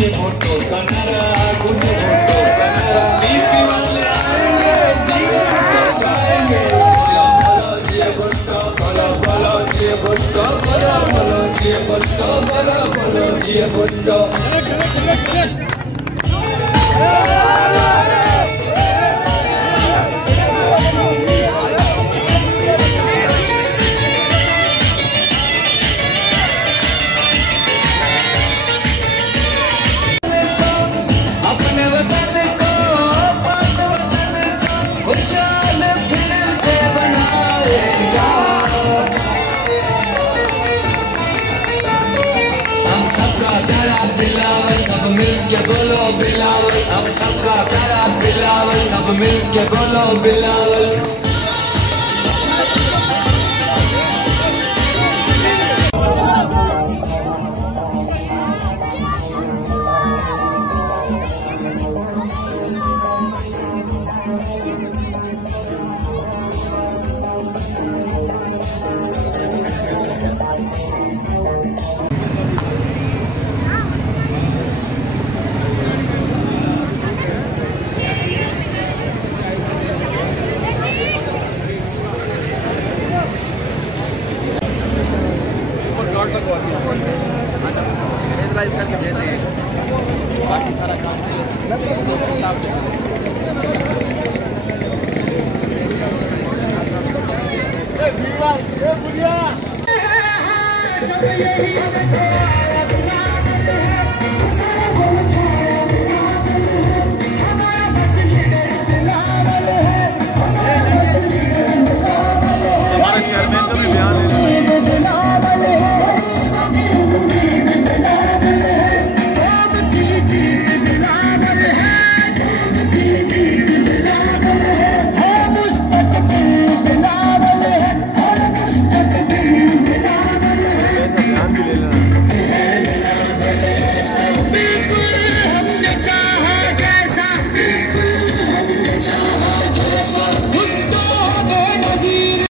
गुंजे वोटों का नारा, गुंजे वोटों का नारा। बीपी वाले आएंगे, जिए भुट्टो खाएंगे। बोलो बोलो जिए भुट्टो, बोलो बोलो जिए भुट्टो, बोलो बोलो जिए भुट्टो, बोलो बोलो जिए भुट्टो। सब मिलके बोलो बिलावल, हम सबका प्यारा बिलावल, सब मिलके बोलो बिलावल। बाकी सारा काम से